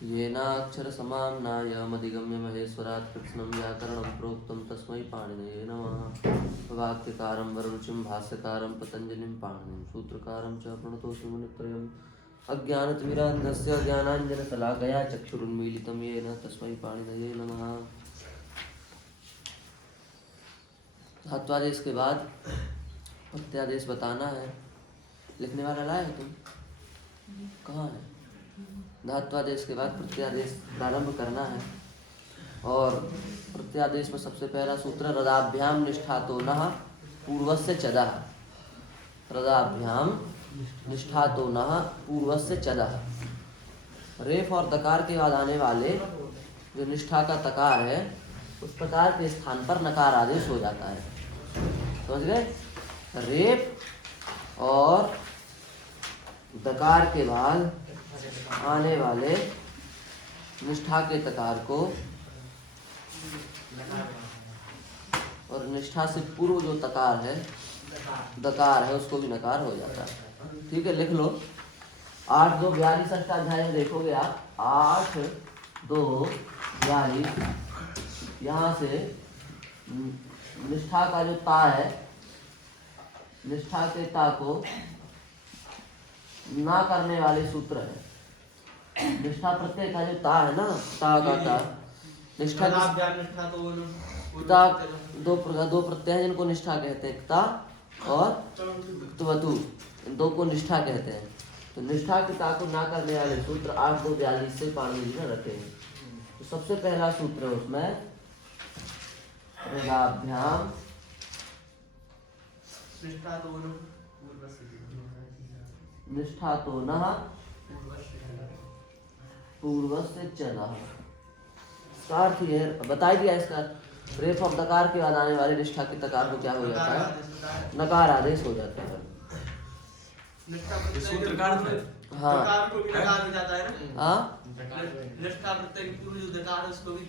येनाक्षरसमाम्नायमधिगम्य महेश्वरात् कृत्स्नं व्याकरणं प्रोक्तं तस्मै पाणिनये नमः। वाक्यकारं वररुचिं भाष्यकारं पतञ्जलिं पाणिनिं सूत्रकारं च प्रणतोऽस्मि मुनित्रयम्। अज्ञानतिमिरान्धस्य ज्ञानाञ्जनशलाकया चक्षुरुन्मीलितं येन तस्मै पाणिनये नमः। धात्वादेश के बाद प्रत्यादेश बताना है। लिखने वाला लाए हो तुम? कहाँ है? धात्वादेश के बाद प्रत्यादेश प्रारंभ करना है। और प्रत्यादेश में सबसे पहला सूत्र रदाभ्याम निष्ठातो नः पूर्वस्य चदः। रदाभ्याम निष्ठातो नः पूर्वस्य चदः। रेफ और दकार के बाद आने वाले जो निष्ठा का तकार है उस प्रकार के स्थान पर नकार आदेश हो जाता है। समझ गए? रेफ और दकार के बाद आने वाले निष्ठा के तकार को और निष्ठा से पूर्व जो तकार है दकार है उसको भी नकार हो जाता है। ठीक है, लिख लो। 8 2 42 अष्टाध्याय में देखोगे आप 8 2 42 यहाँ से निष्ठा का जो ता है निष्ठा के ता को ना करने वाले सूत्र है। निष्ठा प्रत्यय का जो ता है ना ता का ता निष्ठा दो प्रत्यय हैं जिनको निष्ठा कहते हैं। ता और त्वतु दो को निष्ठा कहते हैं। तो निष्ठा के ता को ना करने वाले सूत्र 8 2 42 से पाणिनि जी ने रखे हैं। तो सबसे पहला सूत्र है उसमें रदाभ्याम निष्ठा तो नः पूर्वस्य चदः। इसका अर्थ ये बता दिया। इसका रेफ और दकार के बाद आने वाले निष्ठा के तकार को क्या हो जाता है? नकार आदेश हो जाता है। सूत्रकार में हाँ दकार को भी नकार हो जाता है ना। हाँ निष्ठा प्रत्यय की पूर्व जो दकार है उसको भी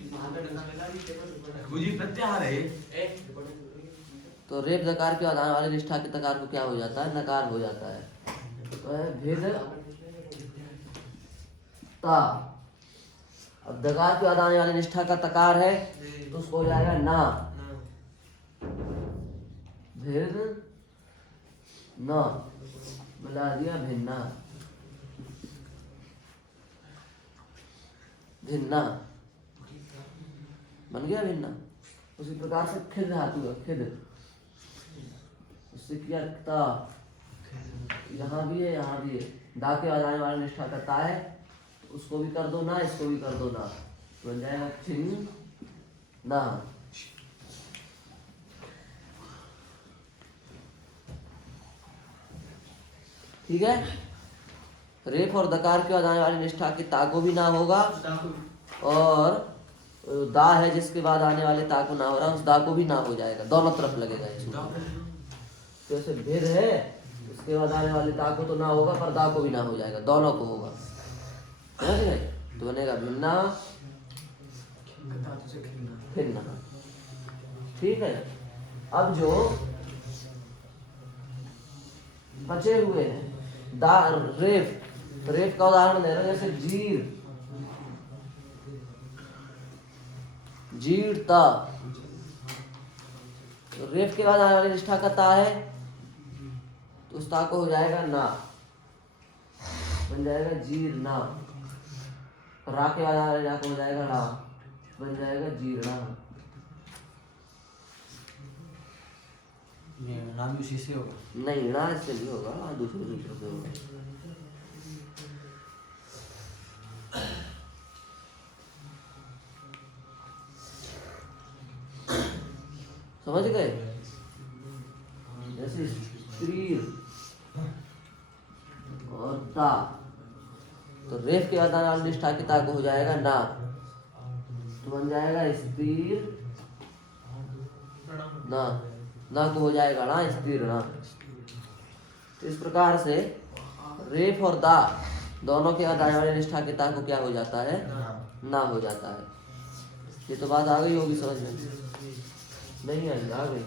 गुजी प्रत्याहार है। तो रेफ दकार के बाद आने वाले निष्ठा के तकार को क्या हो जाता है? नकार हो जाता है। तो है भेद ता। अब दकार के बाद आने वाले निष्ठा का तकार है तो उसको हो जाएगा ना। भेद न मिला दिया भिन्ना। भिन्ना बन गया भिन्ना। उसी प्रकार से खिद धातु है खिद। उससे क्या ता यहाँ भी है यहाँ भी है। दा के बाद आने वाला निष्ठा का ता है उसको भी कर दो ना इसको भी कर दो ना बन जाएगा छिन्न ना। ठीक है। रेफ और दकार के बाद आने वाली निष्ठा की ता को भी ना होगा और दा है जिसके बाद आने वाले ता को ना हो रहा उस दा को भी ना हो जाएगा। दोनों तरफ लगेगा इसमें। तो ऐसे भेद है उसके बाद आने वाले ता को तो ना होगा पर दा को भी ना हो जाएगा। दोनों को होगा। समझ गए? तो बनेगा भिन्ना भिन्ना। ठीक है। अब जो बचे हुए हैं दा रेफ रेफ का उदाहरण दे रहे हैं जैसे जीर जीर ता। तो रेफ के बाद आने वाली निष्ठा का ता है तो उस ता को हो जाएगा ना बन जाएगा जीर ना। रा के बाद आने वाले को हो जाएगा रा बन जाएगा जीर्णा। नाम भी उसी से होगा। नहीं ना इससे भी होगा दूसरे सूत्र से होगा। समझ गए? जैसे स्त्री और ता तो रेफ के बाद आने वाली निष्ठा की ता को हो जाएगा ना तो बन जाएगा स्त्रीर ना। ना को हो जाएगा ना स्त्रीर ना। तो इस प्रकार से रेफ और दा दोनों के बाद आने वाली निष्ठा की ता को क्या हो जाता है? ना हो जाता है। ये तो बात आ गई होगी समझ में? नहीं आई? आ गई।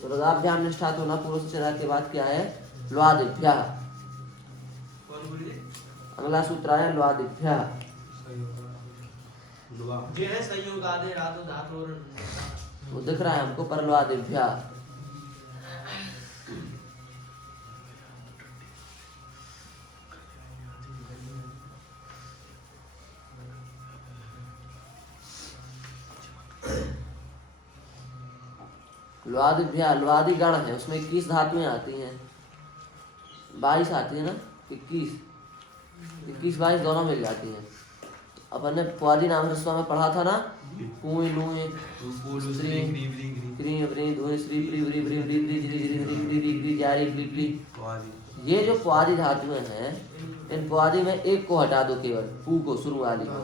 तो रदाभ्याम निष्ठा तो ना पूर्व से चला के बाद क्या है? ल्वादिभ्यः। अगला सूत्र आया ल्वादिभ्यः। जे है संयोग आदि रातो धातु और वो दिख रहा है हमको, पर लुआदिभ्या। लुआदिभ्या, लुआदि गण है, उसमें 21 धातुएं आती हैं, 22 आती है ना, 21 22 दोनों मिल जाती हैं। अपन ने पुआदी नाम रस्वा में पढ़ा था ना, कुएं लुएं स्त्री क्री व्री धुएं Shri pre very very very very झरी झरी हरी क्री री क्री जारी क्री क्री। ये जो पुआदी धातुएं हैं, इन पुआदी में एक को हटा दो, केवल पू को, शुरू वाली को,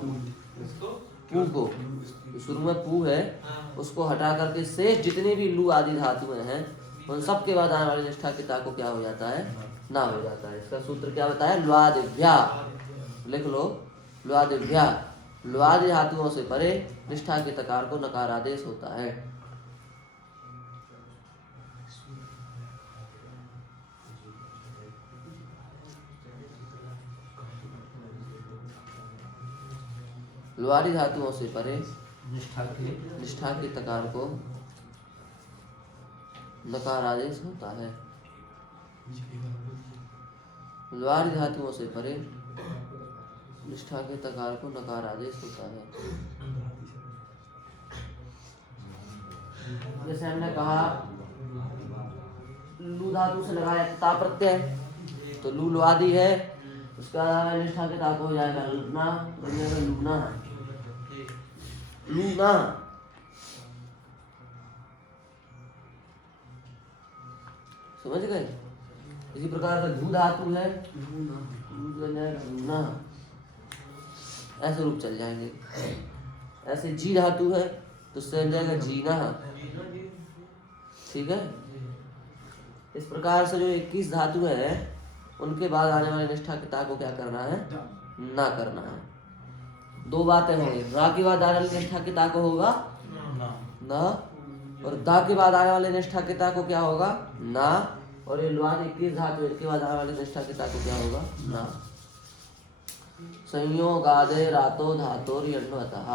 पू को, शुरू में पू है उसको हटा करके शेष जितने भी लू आदि धातुएं हैं उन सब के बाद आने वाली निष्ठा की ता को क्या हो जाता है, ना हो जाता है। इसका सूत्र क्या बताया, लुआदिभ्या, लिख लो, लुआदिभ्या। लुआदि धातुओं से परे निष्ठा के तकार को नकार आदेश होता है। लुआदि धातुओं से परे निष्ठा के तकार को नकार आदेश होता है। लुआदि धातुओं से परे निष्ठा के तकार को नकार आदेश होता है। जैसे हमने कहा लू धातु से लगाया ता प्रत्यय, तो लू लुआदि है, उसका निष्ठा के ता को हो जाएगा लूना, बनेगा लूना, लूना। समझ गए? इसी प्रकार का धू धातु है, लूना, ऐसे रूप चल जाएंगे। ऐसे जी धातु है तो उससे बन जाएगा जीना, ठीक है। इस प्रकार से जो 21 धातु है उनके बाद आने वाले निष्ठा के ता को क्या करना है, ना करना है। दो बातें होंगी, रा के बाद आने वाले निष्ठा के ता को होगा ना, और दा के बाद आने वाले निष्ठा के ता को क्या होगा, ना। और ये लुआद 21 धातु, इनके बाद आने वाले निष्ठा के ता को क्या होगा, ना। संयोगादे रातो धातोर यण्वतः,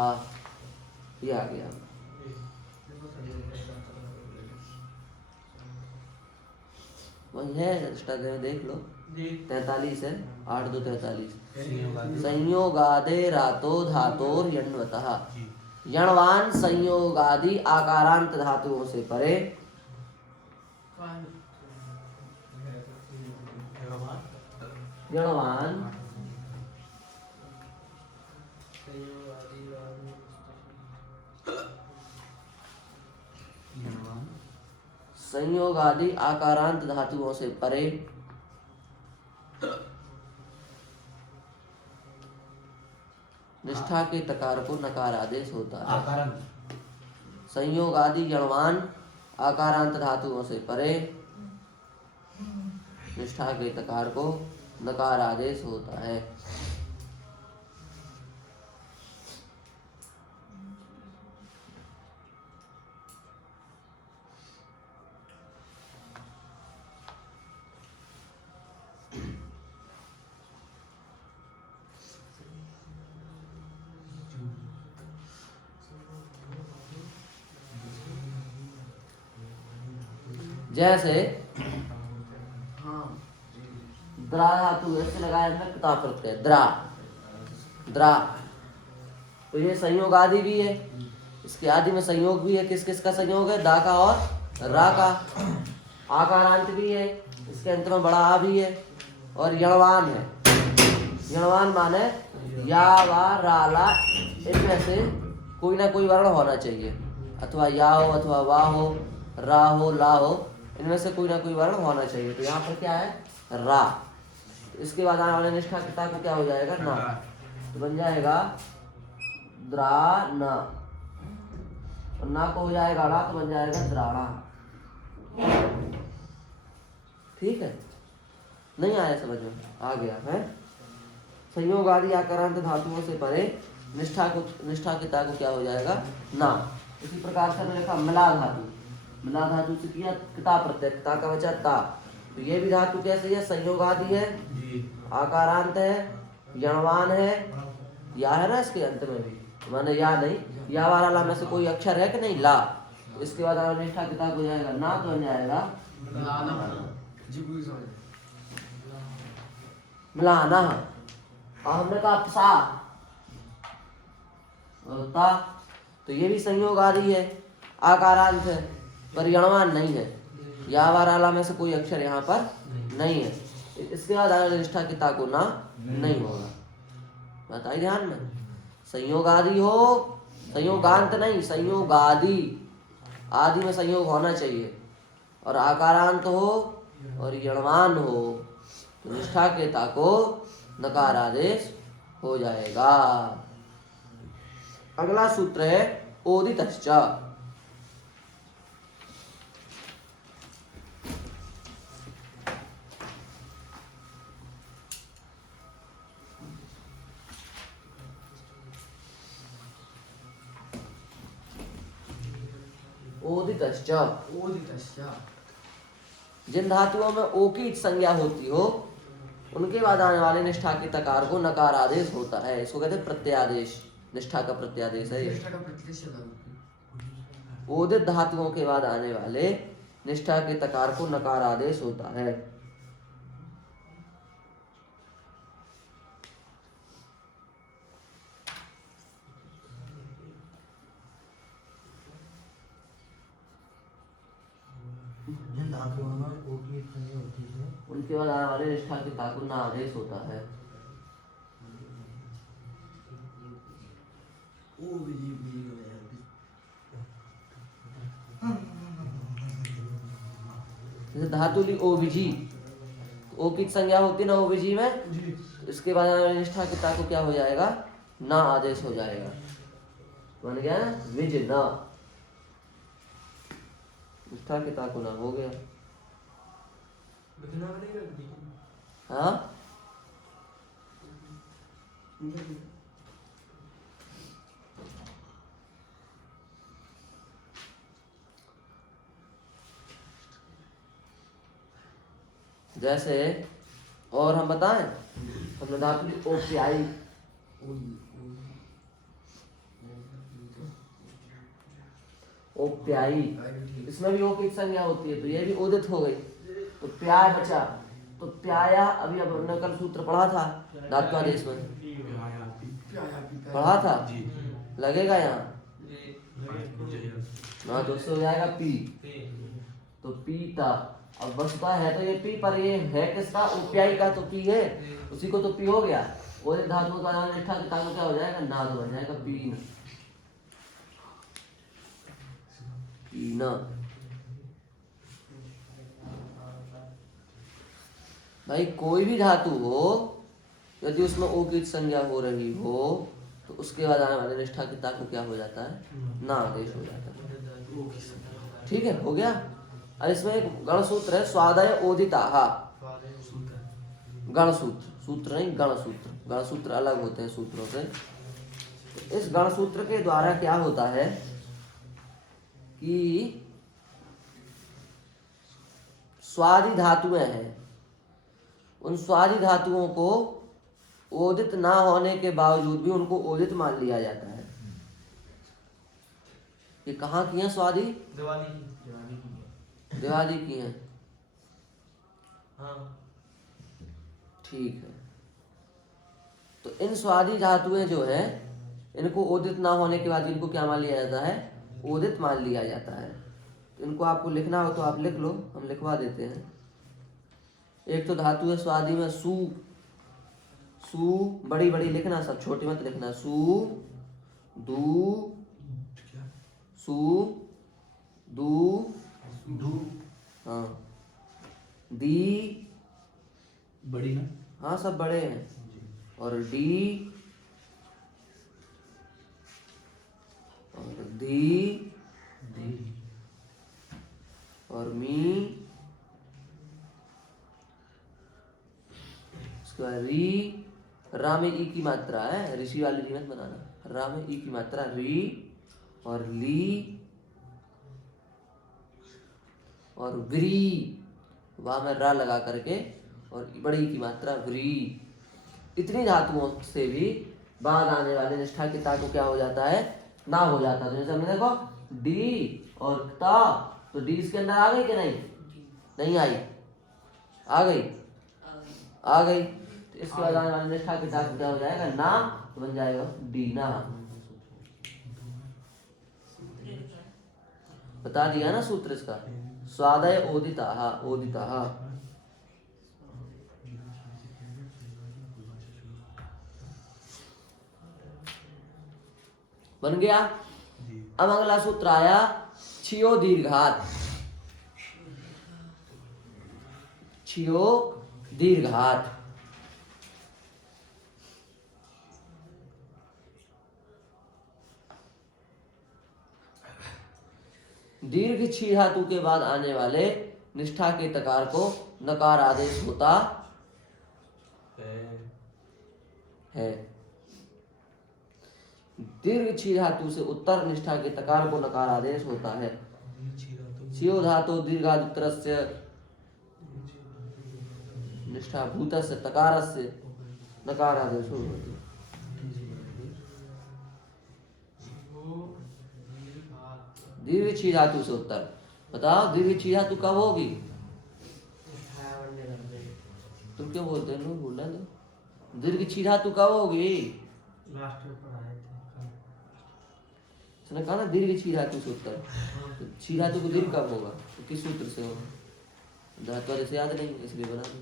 ये आ गया। वही है अष्टाध्याय में, देख लो 43 है, 8 2 43। संयोगादे रातो धातोर यण्वतः, यणवान संयोगादि आकारांत धातुओं से परे, यणवान संयोगादि आकारांत धातुओं से परे निष्ठा के तकार को नकार आदेश होता है। संयोग आदि यणवान आकारांत धातुओं से परे निष्ठा के तकार को नकार आदेश होता है। जैसे द्रा धातु ऐसे लगाया था किताब प्रत्यय द्रा, द्रा, तो ये संयोग आदि भी है, इसके आदि में संयोग भी है। किस किस का संयोग है, दा का और रा का। आकारांत भी है, इसके अंत में बड़ा आ भी है। और यणवान है, यणवान माने या वा रा ला, इनमें से कोई ना कोई वर्ण होना चाहिए, अथवा या हो अथवा वा हो, रा हो ला हो, इनमें से कोई ना कोई वर्ण होना चाहिए। तो यहाँ पर क्या है, रा। इसके बाद आने वाले निष्ठा किता को क्या हो जाएगा, ना, तो बन जाएगा द्रा न, और ना को हो जाएगा रा, तो बन जाएगा द्राणा। ठीक है, नहीं आया समझ में, आ गया है। संयोग आदि आकारांत धातुओं से परे निष्ठा किता को क्या हो जाएगा, ना। इसी प्रकार से हमने लिखा मिला धातु, मिला धातु से किया किता प्रत्यय, किता का बचा ता। तो ये भी धातु कैसे है, संयोग आदि है, आकारांत है, यणवान है, या है ना इसके अंत में भी, माने या नहीं, या वाला ला में से कोई अक्षर है कि नहीं, ला, तो इसके बाद अनिष्ठा किताब हो जाएगा ना, तो बन जाएगा मिलाना। और हमने कहा सा और ता, तो ये भी संयोग आदि है, आकारांत है, पर यणवान नहीं है, या वाला में से कोई अक्षर यहाँ पर नहीं है, इसके बाद अनिष्ठा की ता को ना नहीं होगा। बताइए ध्यान में, संयोग आदि हो, संयोगांत नहीं, संयोग आदि, आदि में संयोग होना चाहिए, और आकारांत हो और यणवान हो, तो निष्ठा के ता को नकार आदेश हो जाएगा। अगला सूत्र है ओदितश्च। ओदितश्च, जिन धातुओं में ओ की संज्ञा होती हो उनके बाद आने वाले निष्ठा के तकार को नकार आदेश होता है, इसको कहते हैं प्रत्यादेश, निष्ठा का प्रत्यादेश है ये। ओदित धातुओं के बाद आने वाले निष्ठा के तकार को नकार आदेश होता है। उनके बाद आने वाले निष्ठा के ता को ना आदेश होता है। जैसे धातु ली ओविजी, ओ की संज्ञा होती ना ओविजी में, इसके बाद आने वाले निष्ठा के ता को क्या हो जाएगा, ना आदेश हो जाएगा, बन गया ना विज ना, निष्ठा के ता को ना हो गया। हाँ जैसे और हम बताएं, हमने धातु ओप्याई, ओप्याई, इसमें भी ओ की संज्ञा होती है, तो ये भी ओदित हो गई, तो प्याय बचा, तो प्याया अभी अब हमने कल सूत्र पढ़ा था धात्वादेश में, पढ़ा था, लगेगा यहाँ ना, तो उससे हो जाएगा पी, तो पीता, अब बचता है तो ये पी, पर ये है किसका, उप्याई का, तो पी है, उसी को तो पी हो गया, ओदित धातु का निष्ठा के ता को क्या हो जाएगा, ना, तो बन जाएगा पीन, पीना। भाई कोई भी धातु हो, यदि उसमें ओ की संज्ञा हो रही हो तो उसके बाद आने वाले निष्ठा की ता को क्या हो जाता है, ना आदेश हो जाता है। ठीक है, हो गया। और इसमें एक गण सूत्र है, स्वादय ओदिताहा, गण सूत्र, सूत्र नहीं गण सूत्र, गण सूत्र अलग होते हैं सूत्रों से। इस गण सूत्र के द्वारा क्या होता है कि स्वादि धातुएं हैं, उन स्वादि धातुओं को ओदित ना होने के बावजूद भी उनको ओदित मान लिया जाता है। ये कहाँ की हैं स्वादि, देवादि की हैं, हाँ ठीक है। तो इन स्वादि धातुएं जो है, इनको ओदित ना होने के बाद इनको क्या मान लिया जाता है, ओदित मान लिया जाता है। तो इनको आपको लिखना हो तो आप लिख लो, हम लिखवा देते हैं। एक तो धातु है स्वादि में सु, सु बड़ी बड़ी लिखना, सब छोटी मत लिखना, सु दू, सु दू, हाँ, दी बड़ी ना, हाँ सब बड़े हैं, और डी, और दी, और मी, उसके बाद री, रा में ई की मात्रा है, ऋषि वाली री मत बनाना, रा में ई की मात्रा, री, और ली, और व्री, वहां में रा लगा करके, और बड़ी की मात्रा व्री। इतनी धातुओं से भी बाद आने वाले निष्ठा की ता को क्या हो जाता है, ना हो जाता है। तो जैसे हमने देखो डी और ता, तो डी इसके अंदर आ गई कि नहीं, नहीं आई, आ गई, आ गई। तो इसके बाद आने वाले निष्ठा की ता को क्या हो जाएगा, ना, तो बन जाएगा डी ना। बता दिया ना सूत्र इसका, स्वादय ओदिता, ओदिता। बन गया। अब अगला सूत्र आया छियो दीर्घात, छियो दीर्घात। दीर्घ छी धातु के बाद आने वाले निष्ठा के तकार को नकार आदेश होता है। दीर्घ छी धातु से उत्तर निष्ठा के तकार को नकार आदेश होता है। छियो धातु दीर्घादुत्तरस्य निष्ठा भूतस्य तकारस्य नकार आदेश होता है। दीर्घ छी धातु से उत्तर, बताओ दीर्घ छी धातु कब होगी, तुम क्यों बोलते हो, बोलना दो। दीर्घ छी धातु कब होगी, लास्ट में पढ़ाए थे। उसने कहा ना दीर्घ छी धातु से उत्तर, तो छी धातु को दीर्घ कब होगा, तो किस सूत्र से होगा, धातु से याद नहीं इसलिए बना दो।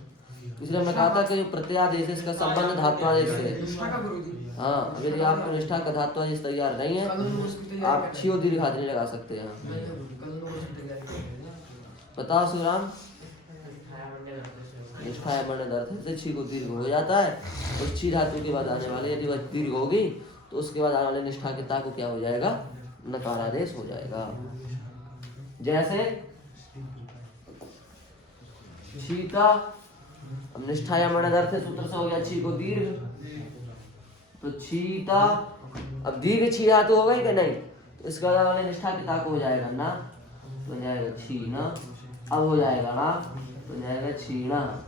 इसलिए हमने कहा था कि जो प्रत्यादेश इसका संबंध धात्वादेश से। हाँ, यदि आपको निष्ठा का धात्वादेश तैयार नहीं है, आप छियो दीर्घात नहीं लगा सकते हैं। बताओ शिवराम, निष्ठा है वर्ण अर्थ से छी को दीर्घ हो जाता है, और छी धातु के बाद आने वाले यदि वह दीर्घ होगी तो उसके बाद आने वाले निष्ठा के ता को क्या हो जाएगा, नकारादेश हो जाएगा। जैसे छीता, अब निष्ठा या वर्ण अर्थ सूत्र से हो गया छी को दीर्घ, तो छीता, अब दीर्घ छी धातु हो गई कि नहीं, तो इसके बाद वाले निष्ठा की ता को हो जाएगा ना, तो हो जाएगा छीना। अब हो जाएगा ना, तो हो जाएगा छीना।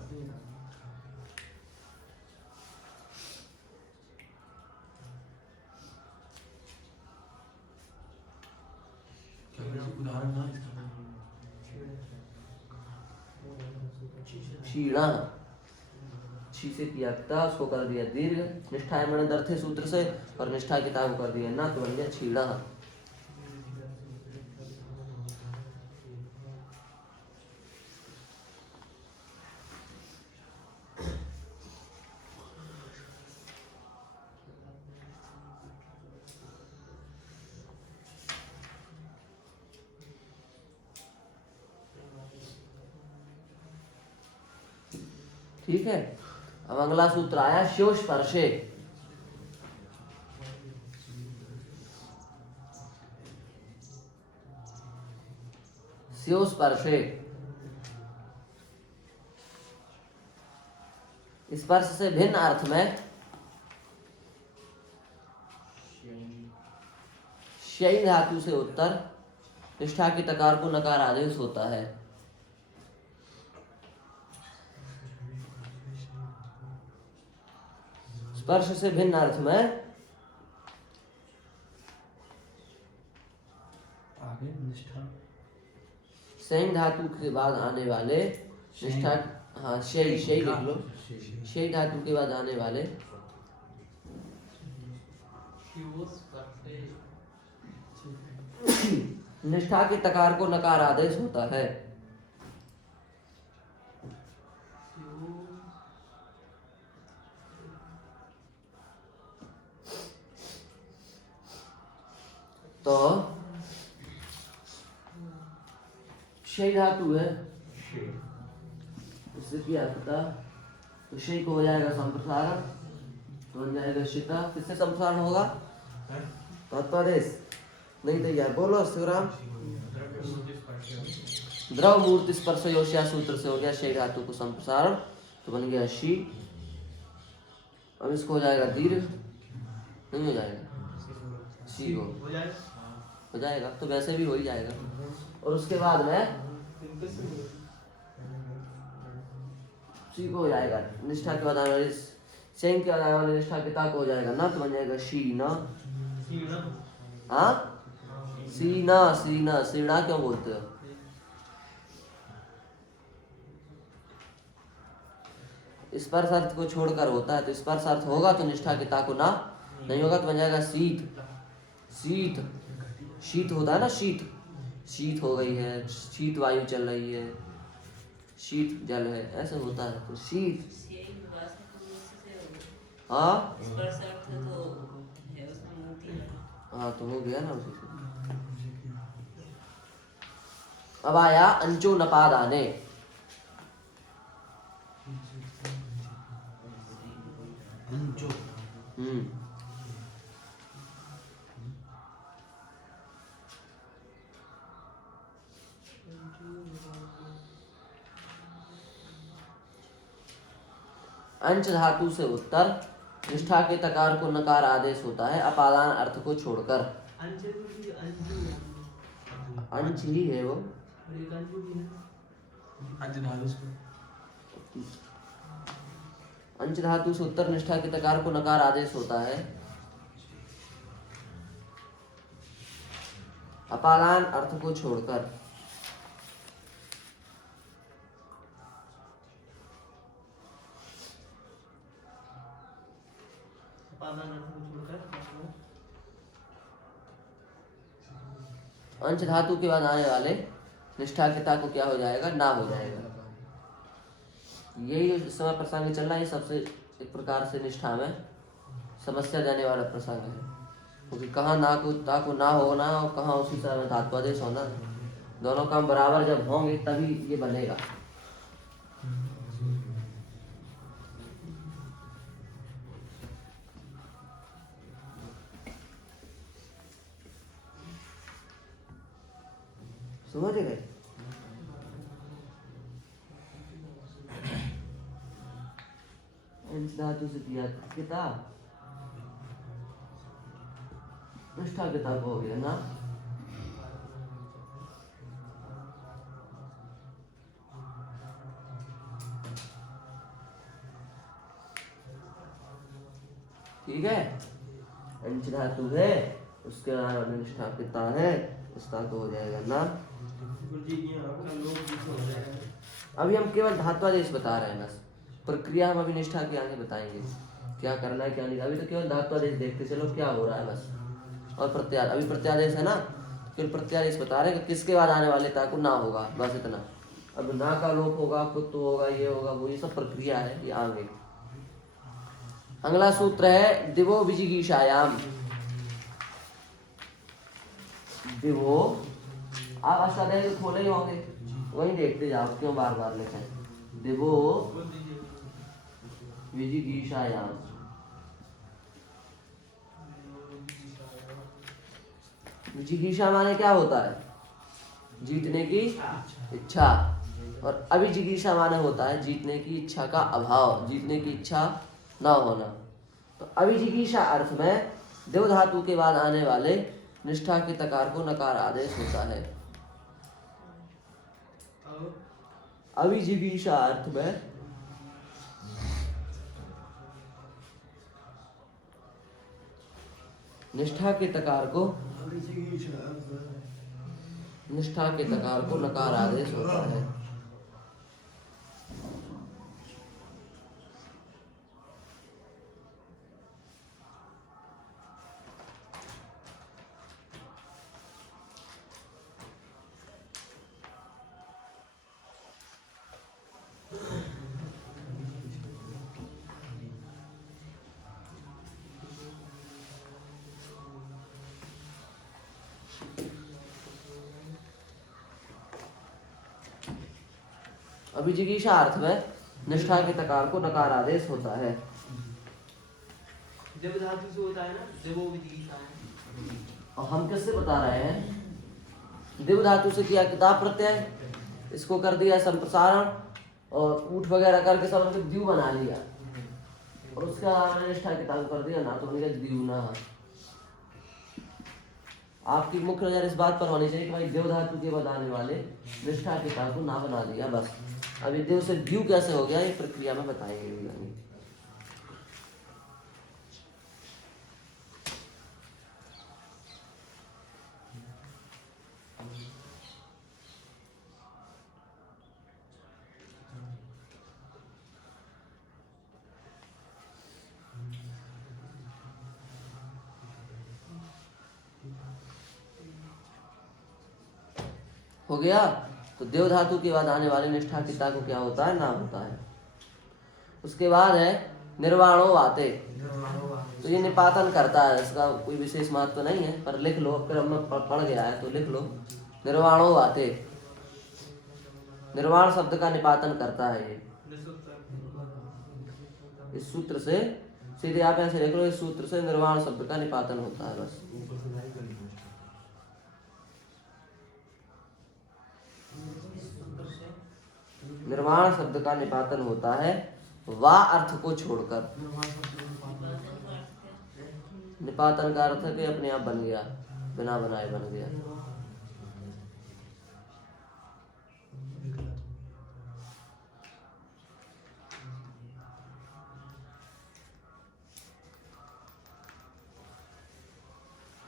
छीना, छी से किया था, उसको कर दिया दीर्घ, निष्ठा वर्ण अर्थ सूत्र से, और निष्ठा की ता को कर दिया ना, तो बन गया छीना। ठीक है। अब अगला सूत्र आया श्यो स्पर्शे। श्यो स्पर्शे, स्पर्श से भिन्न अर्थ में शयी धातु से उत्तर निष्ठा की तकार को नकार आदेश होता है। स्पर्श से भिन्न अर्थ में आगे निष्ठा, शयी धातु के बाद आने वाले निष्ठा, हाँ शयी, शयी लिख लो, शयी धातु के बाद आने वाले निष्ठा के तकार को नकार आदेश होता है। तो शयी धातु है, उससे क्या होता, तो शयी को हो जाएगा संप्रसारण, तो बन जाएगा शिता। किससे संप्रसारण होगा, तत्वादेश नहीं तैयार, बोलो शिवराम। द्रव मूर्ति स्पर्श योशिया सूत्र से हो गया शयी धातु को संप्रसारण, तो बन गया शी। अब इसको हो जाएगा दीर्घ, नहीं हो जाएगा, शी को हो जाएगा, तो वैसे भी हो ही जाएगा। और उसके बाद में शी को हो जाएगा, निष्ठा के बाद आने वाली सेंग के आने वाले निष्ठा के ता को हो जाएगा ना, तो बन जाएगा शी न। हाँ सीना, सीना, सीना क्यों बोलते हो? स्पर्श अर्थ को छोड़कर होता है, तो स्पर्श अर्थ होगा तो निष्ठा के ता को ना, नहीं होगा तो बन जाएगा शीत। शीत, शीत होता है ना, शीत, शीत हो गई है, शीत वायु चल रही है, शीत जल है, ऐसे होता है तो शीत। हाँ हाँ तो हो गया ना उसी से। अब आया अंचो नपाद आने। अंच धातु से उत्तर निष्ठा के तकार को नकार आदेश होता है अपादान अर्थ को छोड़कर। अंच ही है वो। अंच धातु से उत्तर निष्ठा के तकार को नकार आदेश होता है अपादान अर्थ को छोड़कर। अंश धातु के बाद आने वाले निष्ठा के ता को क्या हो जाएगा? ना हो जाएगा। यही जो समय प्रसंग चल रहा है, सबसे एक प्रकार से निष्ठा में समस्या देने वाला प्रसंग है, क्योंकि कहाँ ना को ता को ना होना और कहाँ उसी समय धात्वादेश होना, दोनों काम बराबर जब होंगे तभी ये बनेगा। समझ गए? अंश धातु से किया किताब, निष्ठा किताब हो गया ना। ठीक है, अंश धातु है, उसके बाद निष्ठा पिता है, उसका तो हो जाएगा ना। अभी हम केवल धात्वादेश बता रहे हैं बस, प्रक्रिया हम अभी निष्ठा के आगे बताएंगे क्या करना है क्या नहीं। अभी तो केवल धात्वादेश देखते चलो क्या हो रहा है बस। और प्रत्यादेश, अभी प्रत्यादेश है ना, केवल प्रत्यादेश बता रहे हैं कि किसके बाद आने वाले ता को ना होगा, बस इतना। अब ना का लोप होगा, कुत्तो होगा, ये होगा वो, ये सब प्रक्रिया है, ये आगे। अगला सूत्र है दिवो विजिगीषायाम। दिवो, आप अष्टाध्यायी तो खोले ही होंगे, वहीं देखते जाओ, क्यों बार बार लिखे। दिवो विजिगीषायाम, विजिगीषा माने क्या होता है? जीतने की इच्छा। और अभिजिगीषा माने होता है जीतने की इच्छा का अभाव, जीतने की इच्छा ना होना। तो अभिजिगीषा अर्थ में देव धातु के बाद आने वाले निष्ठा के तकार को नकार आदेश होता है। अभिजिगीषा अर्थ में निष्ठा के तकार को नकार आदेश होता है। अभिजिगीषा अर्थ में निष्ठा के तकार को नकार आदेश होता है। देव धातु से होता है ना, देवो विजिगीषा है। और हम किससे बता रहे हैं? देव धातु से किया किताब प्रत्यय, इसको कर दिया संप्रसारण और ऊठ वगैरह करके सब द्यू बना लिया, और उसका निष्ठा किताब कर दिया ना, तो बन गया द्यूना। आपकी मुख्य नजर इस बात पर होनी चाहिए कि भाई देव धातु के बताने वाले निष्ठा किताब को ना बना दिया बस। अभी देव से द्यू कैसे हो गया, ये प्रक्रिया में बताएंगे। हो गया। तो देव धातु के बाद आने वाले निष्ठा की ता को क्या होता है? ना होता है। उसके बाद है निर्वाणो वाते। तो ये निपातन करता है, इसका कोई विशेष महत्व तो नहीं है, पर लिख लो, क्रम में पढ़ गया है तो लिख लो। निर्वाणो वाते, निर्वाण शब्द का निपातन करता है ये। इस सूत्र से सीधे आप ऐसे लिख लो, इस सूत्र से निर्वाण शब्द का निपातन होता है बस। निर्वाण शब्द का निपातन होता है वा अर्थ को छोड़कर। निपातन का अर्थ है कि अपने आप बन गया, बिना बनाए बन गया।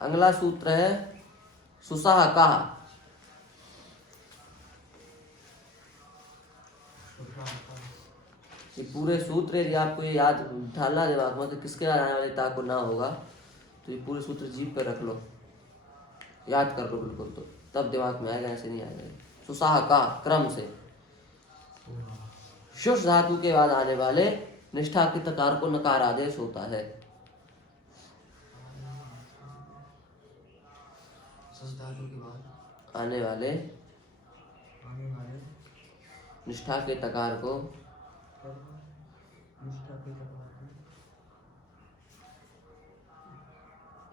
अगला सूत्र है सुसाह कहा। ये पूरे सूत्र यदि आपको ये याद ढालना दिमाग में कि किसके बाद आने वाले ता को ना होगा, तो ये पूरे सूत्र जीभ पे रख लो, याद कर लो बिल्कुल, तो तब दिमाग में आएगा, ऐसे नहीं आएगा। सुसाह का क्रम से शुष धातु के बाद आने वाले निष्ठा की तकार को नकार आदेश होता है। धातु के बाद आने वाले निष्ठा के तकार को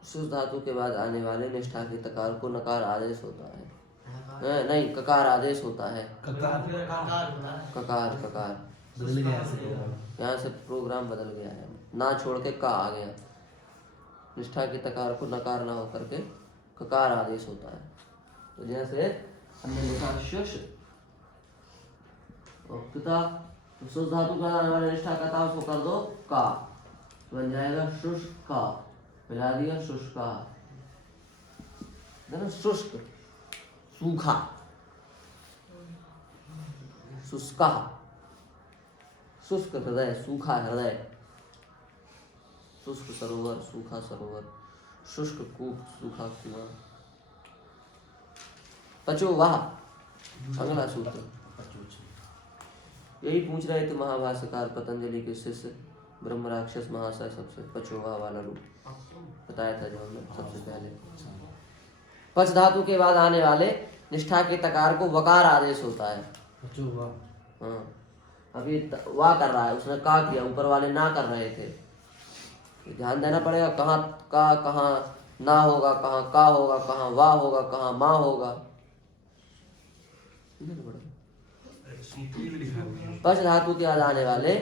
शुष धातु के बाद आने वाले निष्ठा के तकार को नकार आदेश होता है। नहीं, ककार आदेश होता है। ककार ककार बदल गया, यहाँ से प्रोग्राम बदल गया है, ना छोड़ के का आ गया। निष्ठा के तकार को नकार ना होकर के ककार आदेश होता है। तो जैसे हमने लिखा शुष और पिता, तो शुष धातु का आने वाले निष्ठा का ता उसको कर दो का, बन जाएगा शुष्क का, मिला दिया शुष्का, शुष्क सूखा, शुष्का, शुष्क हृदय, सूखा हृदय, शुष्क सरोवर, सूखा सरोवर, शुष्क कूप, सूखा कुआं। पचो वाह अगला सूत्र। यही पूछ रहे थे महाभाष्यकार पतंजलि के शिष्य ब्रह्म राक्षस महाशय, सबसे पचोवा वाला रूप बताया था जो हमने सबसे पहले। पच धातु के बाद आने वाले निष्ठा के तकार को वकार आदेश होता है। हाँ, अभी वा कर रहा है, उसने का किया, ऊपर वाले ना कर रहे थे। ध्यान देना पड़ेगा, कहाँ का, कहाँ ना होगा, कहाँ का होगा, कहाँ वा होगा, कहाँ माँ होगा। पच धातु के बाद आने वाले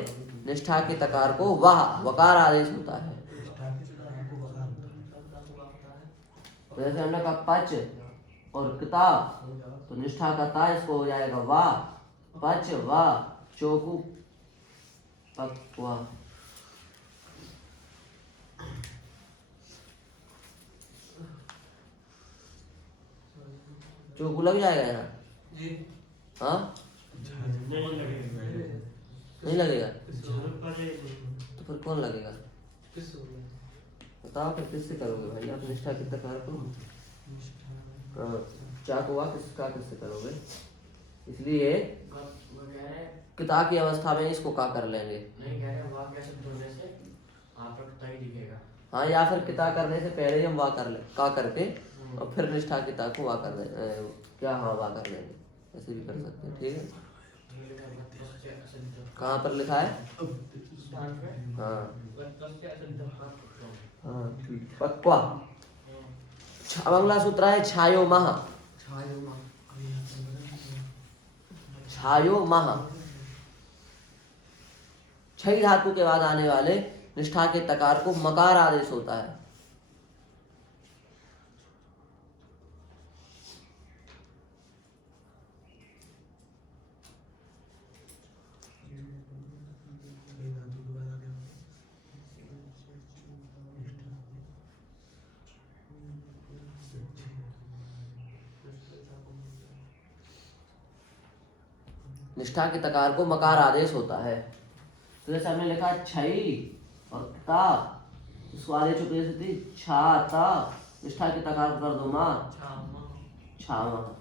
निष्ठा के तकार को वाह वकार आदेश होता है। तो जैसे हमने कहा पच और किता, तो निष्ठा का ता इसको हो जाएगा वाह, पच वाह, चौकू पक वाह। चौकू लग जाएगा यहाँ? हाँ, नहीं लगेगा तो फिर कौन लगेगा? बताओ फिर किससे करोगे भाई आप निष्ठा की तकार को? चाकू वा किससे करोगे? इसलिए किता की अवस्था में इसको का कर लेंगे। हाँ, या फिर किता करने से पहले हम वा कर ले, का करके और फिर निष्ठा की ता को वा कर ले, क्या हाँ वा कर लेंगे, ऐसे भी कर सकते हैं। ठीक है, कहाँ पर लिखा है? हाँ हाँ, पक्वा। अगला सूत्र है छायो महा। छायो महा छई धातु के बाद आने वाले निष्ठा के तकार को मकार आदेश होता है। निष्ठा के तकार को मकार आदेश होता है। तो जैसे हमने लिखा छई और ता, इसको आगे चुके थी छा ता, निष्ठा के तकार को कर दो माँ, छा माँ।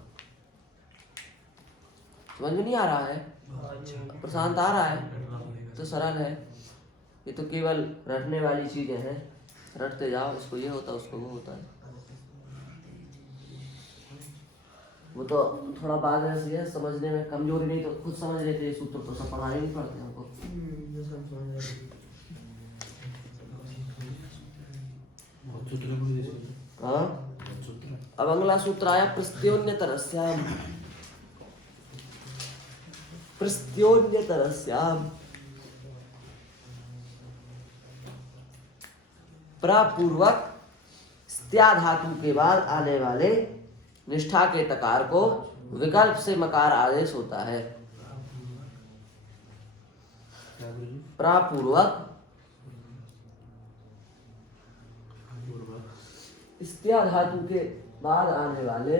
समझ में नहीं आ रहा है? प्रशांत आ रहा है? तो सरल है, ये तो केवल रटने वाली चीजें हैं। रटते जाओ, इसको ये होता है, उसको वो होता है। वो तो थोड़ा बाद ऐसी है, समझने में कमजोरी नहीं तो खुद समझ लेते ये सूत्र, तो सब पढ़ाने नहीं पड़ते हमको। हाँ, अब अगला सूत्र आया प्रस्त्योन्यतरस्याम। प्रस्त्योन्यतरस्याम प्रपूर्वक स्त्या धातु के बाद आने वाले निष्ठा के तकार को विकल्प से मकार आदेश होता है। प्रपूर्वक स्त्या धातु के बाद आने वाले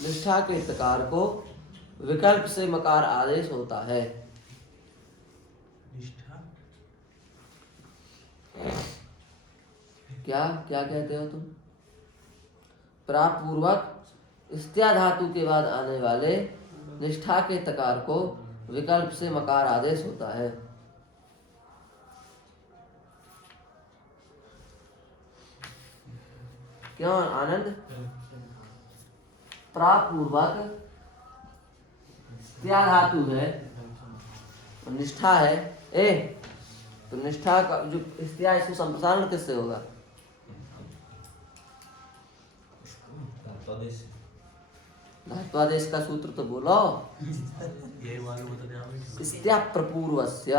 निष्ठा के तकार को विकल्प से मकार आदेश होता है। क्या क्या कहते हो तुम? प्रापूर्वक स्त्या धातु के बाद आने वाले निष्ठा के तकार को विकल्प से मकार आदेश होता है। क्यों आनंद? प्रापूर्वक स्त्या धातु है और निष्ठा है। तो निष्ठा का जो स्त्या, इसको संप्रसारण किससे होगा? धात्वादेश का सूत्र तो बोलो। स्त्या प्रपूर्वस्य,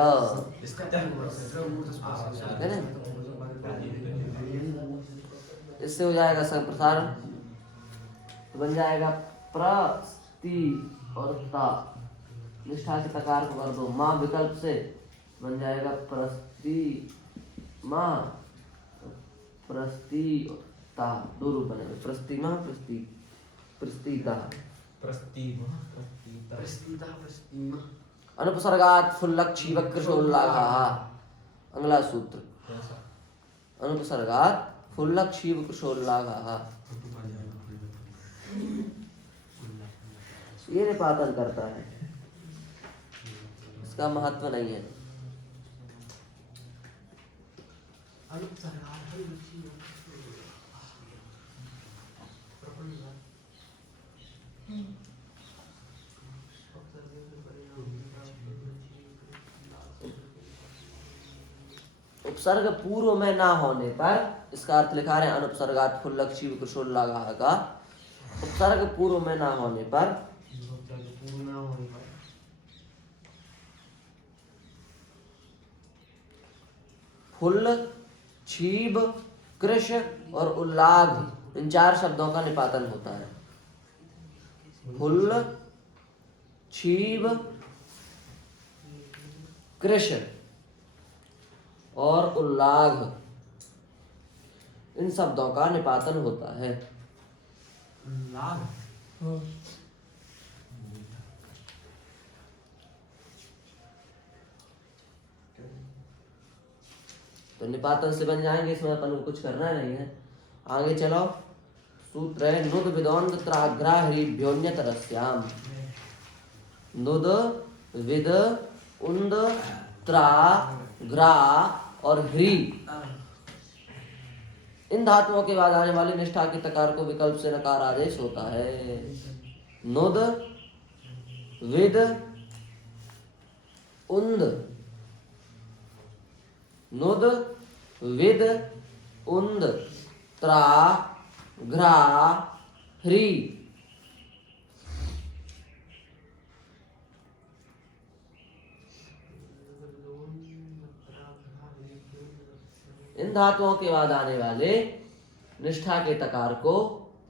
है ना? इससे हो जाएगा संप्रसारण, तो बन जाएगा प्रस्ति और ता। निष्ठा के तकार को कर दो माँ विकल्प से, बन जाएगा प्रस्ति माँ प्रस्ति ता। दो रूप बनेंगे, प्रस्ति माँ प्रस्ति प्रस्तिता। अनुपसर्गात् फुल्लक्षी वक्रशोल्लाघः। अगला सूत्र अनुपसर्गात् फुल्लक्षी वक्रशोल्लाघः। ये निपातन करता है, इसका महत्व नहीं है। उपसर्ग पूर्व में ना होने पर, इसका अर्थ लिखा रहे हैं अनुपसर्गात् फुल्लक्षी वक्रशोल्लाघः का। उपसर्ग पूर्व में ना होने पर फुल्ल, छीब, कृश और उल्लाघ, इन चार शब्दों का निपातन होता है। फुल्ल, छीब, कृश और उल्लाघ, इन शब्दों का निपातन होता है। तो निपातन से बन जाएंगे, इसमें अपन को कुछ करना नहीं है। आगे चलो, सूत्र है नुद विदोन्द त्राग्राह्रीभ्योन्यतरस्याम। नुद विद उन्द त्रा ग्रा और ह्री, इन धातुओं के बाद आने वाली निष्ठा के तकार को विकल्प से नकार आदेश होता है। नुद विद उन्द, नुद विद उन्द त्रा घ्रा ह्री, इन धातुओं के बाद आने वाले निष्ठा के तकार को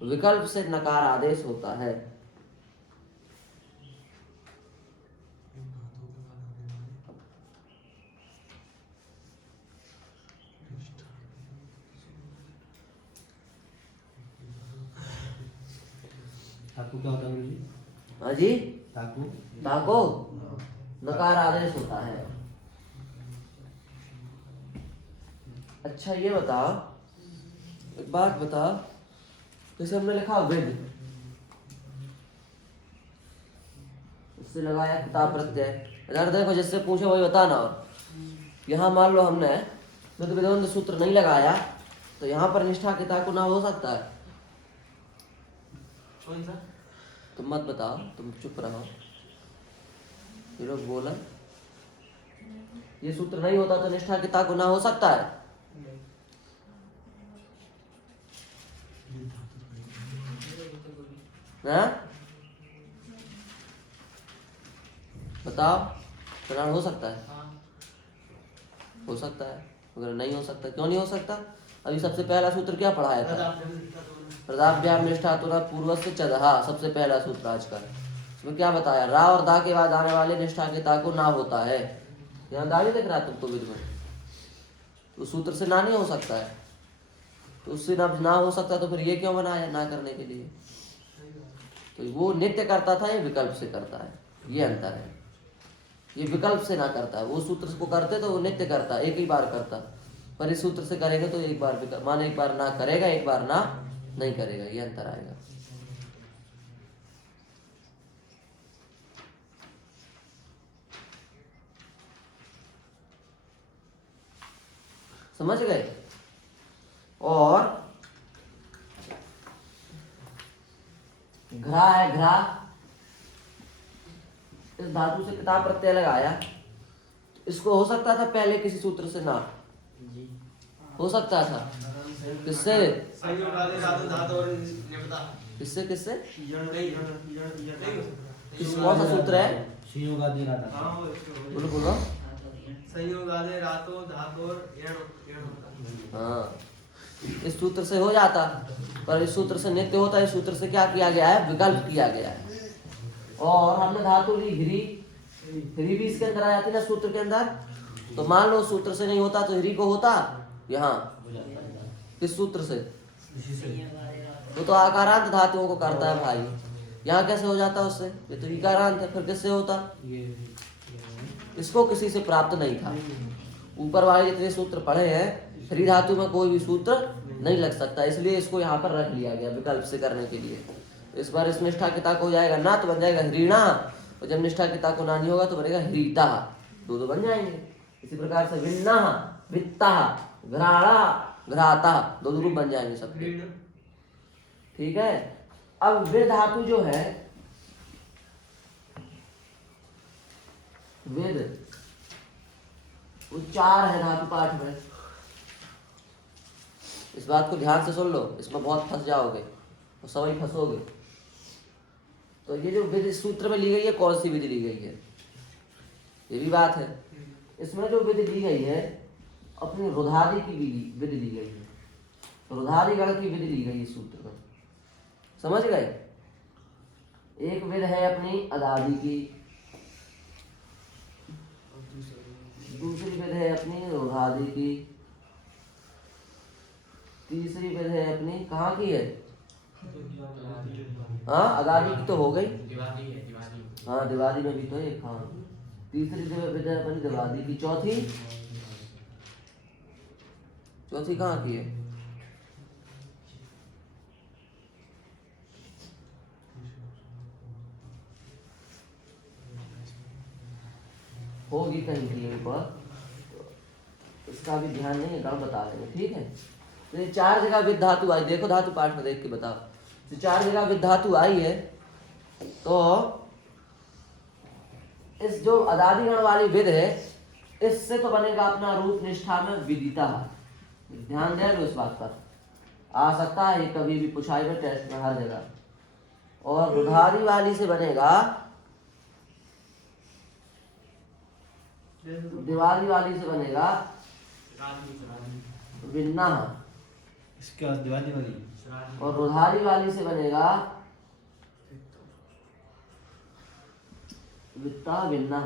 विकल्प से नकार आदेश होता है। ताकू क्या होता है गुरुजी? हाँ जी, ताकू ताको नकार आदेश होता है। अच्छा ये बताओ, एक बात बताओ, जैसे हमने लिखा विद, उससे लगाया किताब प्रत्यय। इधर देखो जिससे पूछे वही बताना। और यहाँ मान लो हमने विद विद्वंद सूत्र नहीं लगाया तो यहाँ पर निष्ठा किता को ना हो सकता है। कौन सा? तुम मत बताओ, तुम चुप रहो। ये लोग बोला ये सूत्र नहीं होता तो निष्ठा किता को ना हो सकता है। हाँ? बताओ प्रणाम हो सकता है? हो सकता है। अगर नहीं हो सकता, क्यों नहीं हो सकता? अभी सबसे पहला सूत्र क्या पढ़ाया था? प्रदाभ्याम निष्ठा तुरा पूर्व से चदहा, सबसे पहला सूत्र आज का। इसमें क्या बताया? रा और दा के बाद आने वाले निष्ठा के ता को ना होता है। यहाँ दा नहीं दिख रहा तुमको विद में? तो सूत्र से ना नहीं हो सकता है, तो उससे ना हो सकता तो फिर ये क्यों बनाया ना करने के लिए? तो वो नित्य करता था, ये विकल्प से करता है, ये अंतर है। ये विकल्प से ना करता है, वो सूत्र को करते तो वो नित्य करता, एक ही बार करता। पर इस सूत्र से करेंगे तो एक बार विकल्प, माने एक बार ना करेगा, एक बार ना नहीं करेगा, ये अंतर आएगा। समझ गए? और घ्रा है, घ्रा, इस धातु से किताब प्रत्यय लगाया, इसको हो सकता था पहले किसी सूत्र से ना? हो सकता था। किससे? संयोग आदि धातु धातु और निमित्ता। किससे किससे? नहीं कौन सा सूत्र है? संयोग आदि राधा। हाँ वो बोलो बोलो। संयोग आदि धातु धातु और यण होता। हाँ, इस सूत्र से हो जाता, पर इस सूत्र से नित्य होता है। इस सूत्र से क्या किया गया है? विकल्प किया गया है। और हमने धातु ली ह्री, ह्री भी इसके अंदर आ जाती ना सूत्र के अंदर। तो मान लो सूत्र से नहीं होता तो ह्री को होता यहाँ किस सूत्र से? तो आकारांत धातुओं को करता है भाई। यहाँ कैसे हो जाता उससे? ये तो इकारांत है, फिर किससे होता? इसको किसी से प्राप्त नहीं था। ऊपर वाले जितने सूत्र पढ़े हैं, ह्री धातु में कोई भी सूत्र नहीं लग सकता, इसलिए इसको यहाँ पर रख लिया गया विकल्प से करने के लिए। इस बार इस निष्ठा किता को हो जाएगा ना तो बन जाएगा ह्रीणा, और जब निष्ठा किता को ना नहीं होगा तो बनेगा ह्रीता, दो बन जाएंगे। इसी प्रकार से विन्ना, वित्ता, घ्राणा, घ्राता, दो रूप बन जाएंगे सबके। ठीक है। अब वेद धातु जो है, वेद वो 4 है धातु पाठ में। इस बात को ध्यान से सुन लो, इसमें बहुत फंस जाओगे और सभी फंसोगे। तो ये जो विधि सूत्र में ली गई है, कौन सी विधि ली गई है, ये भी बात है। इसमें जो विधि ली गई है अपनी रुधादि की विधि ली गई है, रुधादि गण की विधि ली गई है सूत्र में। समझ गए? एक विधि है अपनी अदादि की, दूसरी विधि है अपनी रुधादि की, तीसरी विधि है अपनी कहाँ की है? हाँ अदादि की तो हो गई, हाँ दिवादी में भी तो एक। हाँ तीसरी विधि है अपनी दिवादी की। चौथी कहाँ की है? होगी कहीं कहीं पर, इसका भी ध्यान नहीं है, कल बता देंगे। ठीक है। तो ये 4 जगह विद धातु आई, देखो धातु पाठ में देख के बताओ। तो 4 जगह विद धातु आई है, तो इस जो अदादिगण वाली विद है, इससे तो बनेगा अपना रूप निष्ठा में विदिता। ध्यान दे लो इस बात पर, आ सकता है कभी भी पूछाई में टेस्ट में हर जगह। और रुधादि वाली से बनेगा, दिवाली वाली से बनेगा विन्ना, इसके बाद दिवाली वाली, और रुधारी वाली से बनेगा वित्ता विन्ना।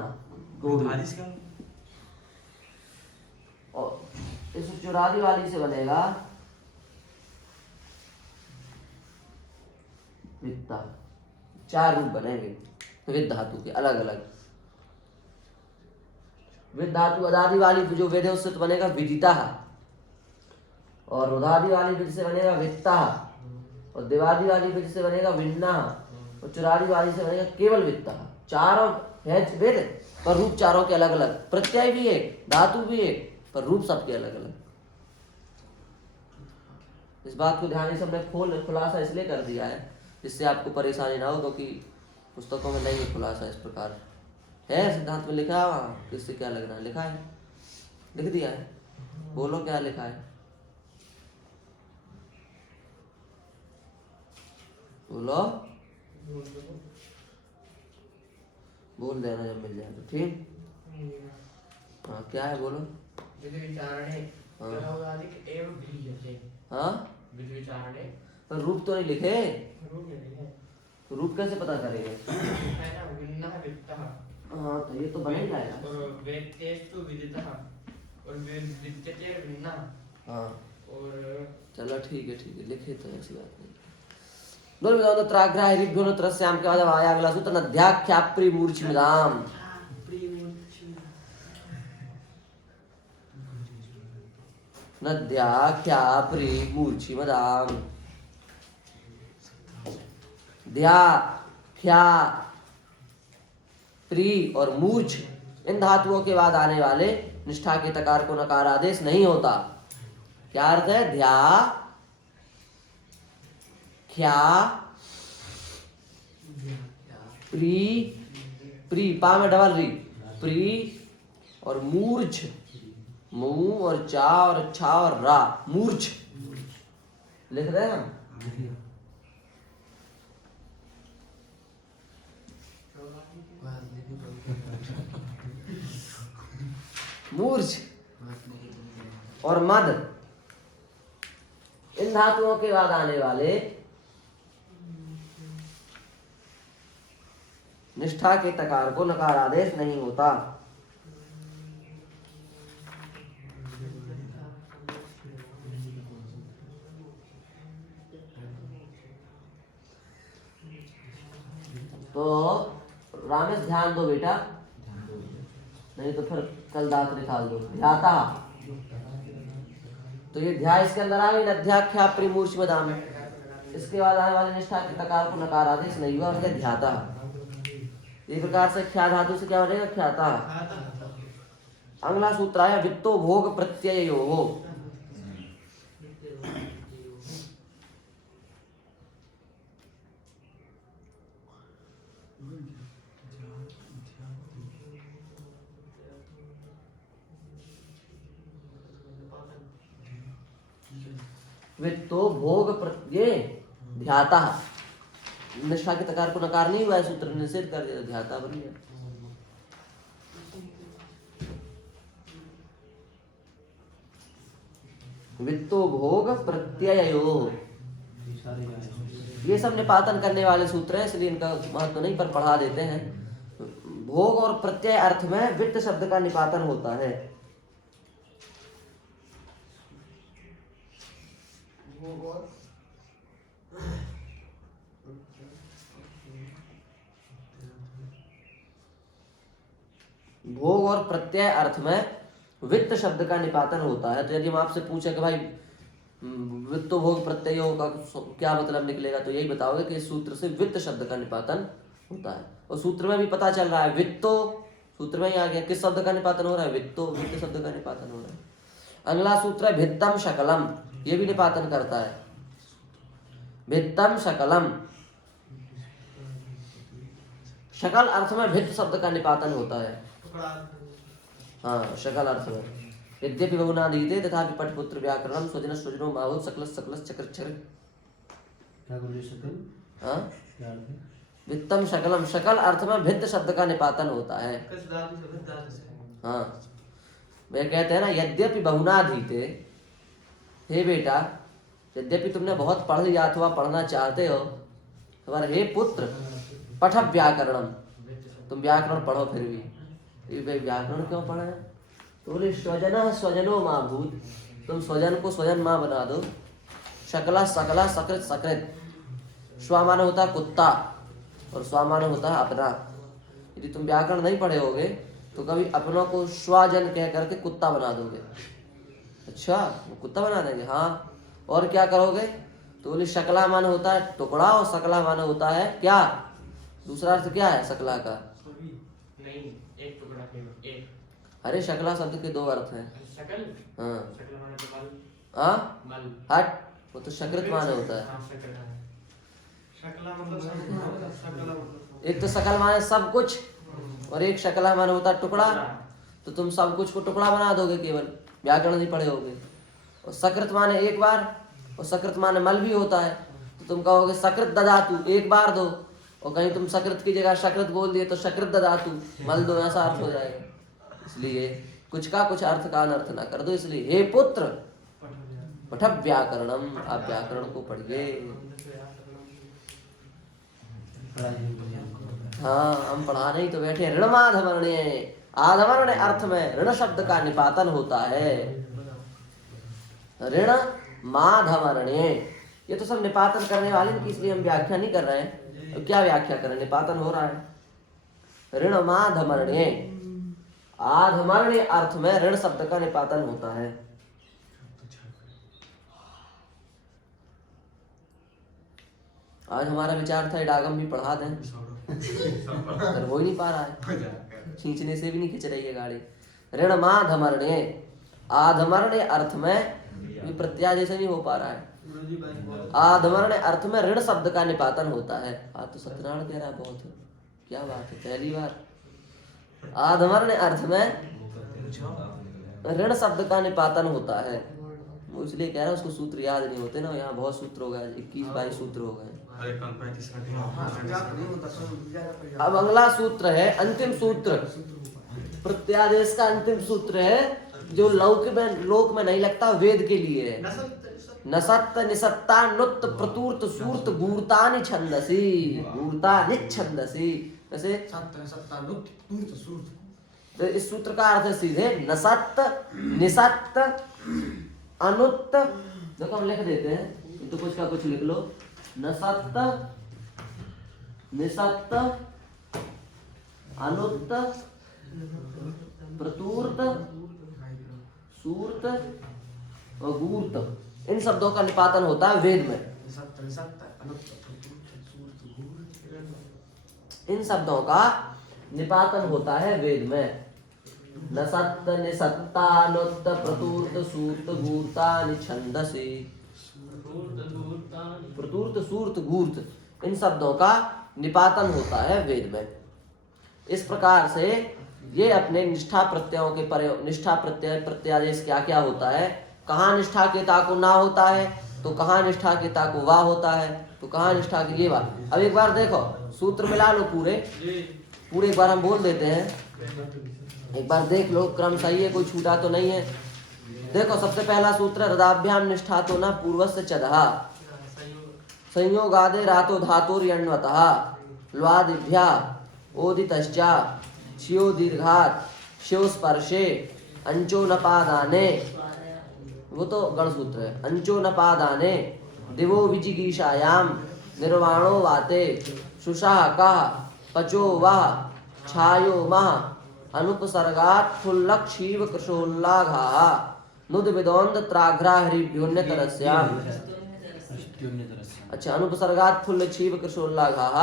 और इस चुरादी वाली से बनेगा वित्ता। 4 रूप बनेंगे विद धातु के अलग अलग। विद धातु अदादि वाली जो वेद है उससे तो बनेगा विदिता, और रुधादि वाली विद से बनेगा वित्ता, और दिवादी वाली विद से बनेगा विन्ना, और चुरादी वाली से बनेगा केवल वित्ता। चारों है वेद पर रूप चारों के अलग अलग, प्रत्यय भी एक, धातु भी एक, पर रूप सबके अलग अलग। इस बात को ध्यान से हमने खुलासा इसलिए कर दिया है जिससे आपको परेशानी ना हो, क्योंकि पुस्तकों में नहीं है खुलासा इस प्रकार। है सिद्धांत में लिखा है, वहाँ किससे क्या लगना है, लिखा है, लिख दिया है, बोलो क्या लिखा है, बोलो, बोल देना जब मिल जाए तो ठीक। हाँ क्या है बोलो। हाँ पर रूप तो नहीं लिखे, तो रूप कैसे पता करेंगे। हाँ तो ये तो बन ही जाएगा। हाँ चलो ठीक है लिखे तो ऐसी बात नहीं। दोनों बताओ तो त्राग्रह ऋग्भ्यो न त्रस्याम के बाद अब आया अगला सूत्र नद्याख्याप्री मूर्छिमदाम। नद्याख्याप्री मूर्छिमदाम। द्या ख्या प्री और मूर्छ इन धातुओं के बाद आने वाले निष्ठा के तकार को नकार आदेश नहीं होता। क्या अर्थ है, ध्या ख्या प्री, प्री पा में डबल री, प्री और मूर्छ, मुंह और चा और छा और रा, मूर्छ लिख रहे हैं हम। मूर्छ और मद इन धातुओं के बाद आने वाले निष्ठा के तकार को नकार आदेश नहीं होता। तो रामेश ध्यान दो बेटा, नहीं तो फिर कल दांत निकाल दो। ध्याता, तो ये ध्याय इसके अंदर आ गई, नध्याख्या प्रिमूर्छिमदाम। इसके बाद आने वाले निष्ठा के तकार को नकार आदेश नहीं हुआ, और ध्याता। इस प्रकार से ख्या धातु से क्या बनेगा, ख्याता। अगला सूत्र आया वित्तो भोग प्रत्ययो हो। वित्तो भोग प्रत्यय ध्याता। निष्ठा के तकार को नकार नहीं हुआ है, सूत्र ने निषेध कर दिया, ध्याता बन गया। वित्तो भोग प्रत्ययो, ये सब निपातन करने वाले सूत्र हैं, इसलिए इनका महत्व नहीं, पर पढ़ा देते हैं। भोग और प्रत्यय अर्थ में वित्त शब्द का निपातन होता है। भोग और प्रत्यय अर्थ में वित्त शब्द का निपातन होता है। तो यदि हम आपसे पूछे कि भाई वित्तो भोग प्रत्ययों का क्या मतलब निकलेगा, तो यही बताओगे कि इस सूत्र से वित्त शब्द का निपातन होता है। और सूत्र में भी पता चल रहा है, वित्तो सूत्र में ही आ गया, किस शब्द का निपातन हो रहा है, वित्तो, वित्त शब्द का निपातन हो रहा है। अगला सूत्र है भित्तम शकलम, ये भी निपातन करता है। भित्तम शकलम, शकल अर्थ में भित्त शब्द का निपातन होता है। हाँ शकल अर्थ में। यद्यपि बहुनादीते तथापि पटपुत्र व्याकरणम स्वजन स्वजनो माहुत सकलस सकलस चक्र चक्र। क्या बोलिए शकल? हाँ क्या अर्थ है? वित्तम शकलम, शकल अर्थ में भित्त शब्द का निपातन होता है। हाँ वे कहते हैं ना, यद्यपि बहुनाधीते, हे बेटा यद्यपि तुमने बहुत पढ़ लिया अथवा पढ़ना चाहते हो, पर हे पुत्र पठ व्याकरणम, तुम व्याकरण पढ़ो। फिर भी ये व्याकरण क्यों पढ़े हैं, तो बोले स्वजन स्वजनो माँ भूत, तुम स्वजन को स्वजन माँ बना दो। शकला सकला सकृत सकृत, स्वामान होता है कुत्ता और स्वामान होता है अपना। यदि तुम व्याकरण नहीं पढ़े होगे तो कभी अपनों को स्वजन कह करके कुत्ता बना दोगे। अच्छा वो कुत्ता बना देंगे, हाँ। और क्या करोगे, तो बोले शकला मान होता है टुकड़ा और सकला मान होता है क्या, दूसरा अर्थ क्या है सकला का, नहीं, एक टुकड़ा केवल एक। अरे शकला शब्द के दो अर्थ हैं। शकल, हाँ शकल माने तो मल, हाँ मल। हट, वो तो शकृत माने होता है। हाँ, शकल है। शकला मतलब शकला मतलब एक तो सकल माने सब कुछ और एक शकला माने होता है टुकड़ा। तो तुम सब कुछ को टुकड़ा बना दोगे, केवल व्याकरण नहीं पढ़े होगे। और सकृत माने एक बार, और सकृत माने मल भी होता है। तो तुम कहोगे सकृत ददातु, एक बार दो, और कहीं तुम सकृत की जगह शकृत बोल दिए तो शकृत ददातु, मल दो, ऐसा अर्थ हो जाएगा। इसलिए कुछ का कुछ अर्थ का अनर्थ ना कर दो। इसलिए हे पुत्र पठ व्याकरणम, आप व्याकरण को पढ़िए। हाँ हम पढ़ाने ही तो बैठे। ऋणमाधमर्ण्य, आधमर्ण्य अर्थ में ऋण शब्द का निपातन होता है। ऋण माधमर्ण्य, ये तो सब निपातन करने वाले हैं, इसलिए हम व्याख्या नहीं कर रहे हैं। तो क्या व्याख्या करें, निपातन हो रहा है। ऋण माधमर्ण्य, आधमर्ण्य अर्थ में ऋण शब्द का निपातन होता है। आज हमारा विचार था इडागम भी पढ़ा दें, पर हो ही नहीं पा रहा है, खींचने से भी नहीं खींच रही है गाड़ी। ऋण माधमर्ण्य, आधमर्ण्य अर्थ में प्रत्याय जैसे नहीं हो पा रहा है। आधमर्ण्य अर्थ में ऋण शब्द का निपातन होता है। आज तो सत्यनारायण कह रहा है, बहुत है, क्या बात है, पहली बार। आधमर्ण्य अर्थ में ऋण शब्द का निपातन होता है। वो इसलिए कह रहा है, उसको सूत्र याद नहीं होते ना, यहाँ बहुत सूत्र हो गए, 21-22 सूत्र हो गए। अब अगला सूत्र है, अंतिम सूत्र, प्रत्यादेश का अंतिम सूत्र है, जो लोक में नहीं लगता, वेद के लिए है। नसत्त निसत्ता नुत्त प्रतूर्त सूर्त गूर्तानि छंदसि, गूर्तानि छंदसि। वैसे तो इस सूत्र का अर्थ है सीधे नसत्त निसत्त अनुत्त। देखो हम लिख देते हैं, तो कुछ का कुछ लिख लो। नसत्त निसत्त अनुत्त प्रतूर्त सूर्त और गूर्त, इन शब्दों का निपातन होता है वेद में। इन शब्दों का निपातन होता है वेद में। नसत्त निसत्तानुत्त प्रतूर्त सूर्त गूर्तानि छंदसि। प्रतूर्त सूर्त गूर्त, इन शब्दों का निपातन होता है वेद में। इस प्रकार से ये अपने निष्ठा प्रत्ययों के प्रयोग, निष्ठा प्रत्यय प्रत्यादेश क्या क्या होता है, कहाँ निष्ठा के ता को ना होता है, तो कहाँ निष्ठा के ता को वाह होता है, तो कहाँ निष्ठा के ये वाह। अब एक बार देखो, सूत्र मिला लो पूरे एक बार हम बोल देते हैं, एक बार देख लो क्रम सही है, कोई छूटा तो नहीं है। देखो सबसे पहला सूत्र, हृदाभ्याम निष्ठा तो न पूर्वस्य चदहा संयोगादे रातो धातुर्यण्वतः ल्वादिभ्या ओदितश्चा शियो दीर्घात शिव स्पर्शे अंचो नपादाने, वो तो गण सूत्र है। अंचो नपादाने दिवो विजिगीषायाम निर्वाणो वाते शुषाः कः पचो वः छायो मः अनुपसर्गात् फुल्लक्षीव कृशोल्लाघाः नुद विदोन्द त्राघ्राहरिभ्योन्यतरस्याम्। अच्छा, अनुपसर्गात् फुल्लक्षीव कृशोल्लाघाः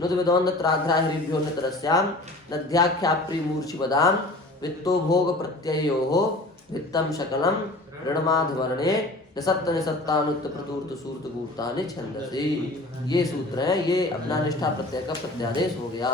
नुद विदोन्द त्राघ्राहरिभ्योन्यतरस्याम् नद्याख्याप्री मूर्छिपदाम् वित्तो भोग प्रत्ययोः वित्तम शकलम ऋणमाधवर्णे निसत्त निसत्तानुत्त प्रतूर्त सूर्त गूर्तानि छंदसि। ये सूत्र है, ये अपना निष्ठा प्रत्यय का प्रत्यादेश हो गया।